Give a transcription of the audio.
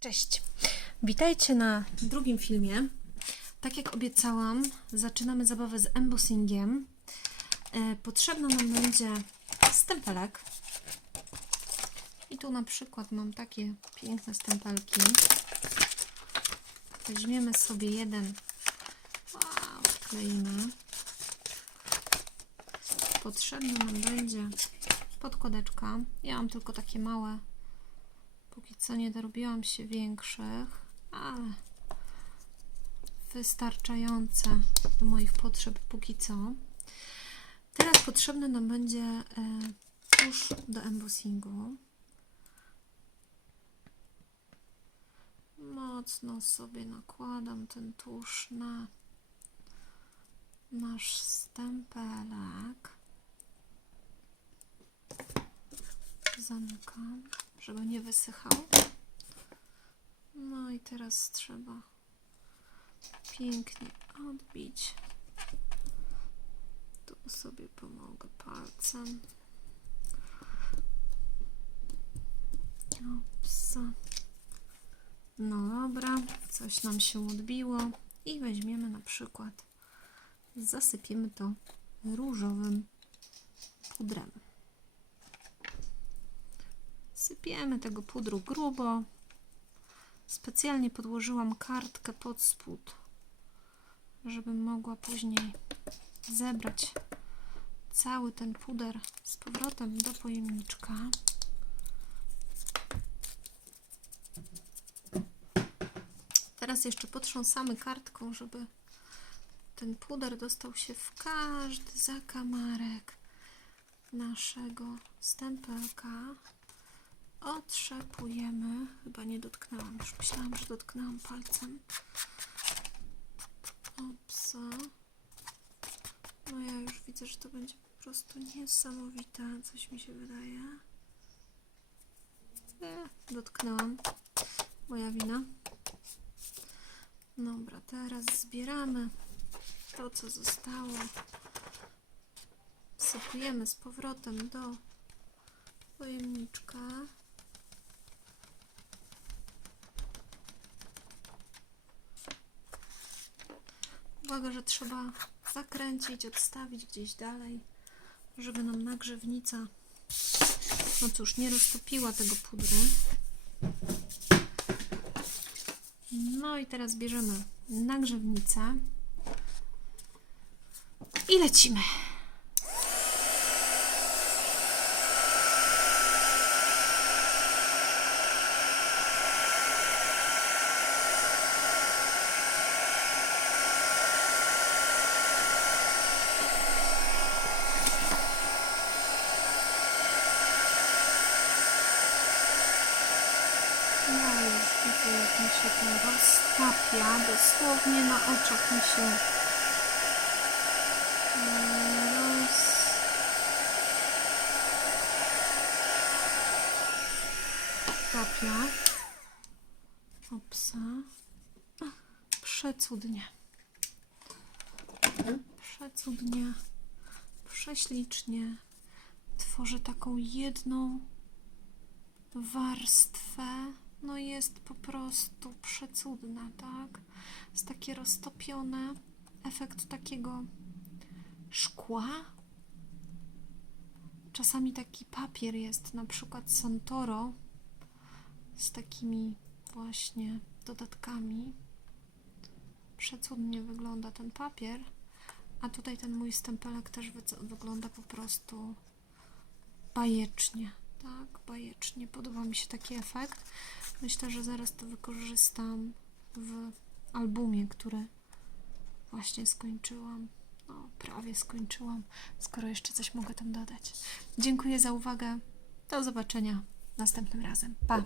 Cześć! Witajcie na drugim filmie. Tak jak obiecałam, zaczynamy zabawę z embossingiem. E, Potrzebny nam będzie stempelek. I tu na przykład mam takie piękne stempelki. Weźmiemy sobie jeden. Wow, wkleimy. Potrzebna nam będzie podkładeczka. Ja mam tylko takie małe Póki co nie dorobiłam się większych, ale wystarczające do moich potrzeb póki co. Teraz potrzebny nam będzie e, tusz do embossingu. Mocno sobie nakładam ten tusz na nasz stempelek. Zamykam, żeby nie wysychał. No i teraz trzeba pięknie odbić. Tu sobie pomogę palcem. Ops. No dobra, coś nam się odbiło i weźmiemy na przykład, zasypiemy to różowym pudrem. Sypiemy tego pudru grubo. Specjalnie podłożyłam kartkę pod spód, żebym mogła później zebrać cały ten puder z powrotem do pojemniczka. Teraz jeszcze potrząsamy kartką, żeby ten puder dostał się w każdy zakamarek naszego stempelka otrzepujemy. Chyba nie dotknęłam, już myślałam, że dotknęłam palcem. Opsa. No ja już widzę, że to będzie po prostu niesamowite, coś mi się wydaje. E, dotknęłam. Moja wina. Dobra, teraz zbieramy to, co zostało. Wsypujemy z powrotem do pojemniczka. Uwaga, że trzeba zakręcić, odstawić gdzieś dalej, żeby nam nagrzewnica, no cóż, nie roztopiła tego pudru. No i teraz bierzemy nagrzewnicę i lecimy. Już widzę, jak mi się to roztapia. Dosłownie na oczach mi się e, roz... tapia. Opsa. Przecudnie. Przecudnie. Prześlicznie. Tworzę taką jedną warstwę, no jest po prostu przecudna, tak? Jest takie roztopione, efekt takiego szkła. Czasami taki papier jest, na przykład Santoro, z takimi właśnie dodatkami. Przecudnie wygląda ten papier, a tutaj ten mój stempelek też wy- wygląda po prostu bajecznie. Tak, bajecznie. Podoba mi się taki efekt. Myślę, że zaraz to wykorzystam w albumie, który właśnie skończyłam. No, prawie skończyłam, skoro jeszcze coś mogę tam dodać. Dziękuję za uwagę. Do zobaczenia następnym razem. Pa!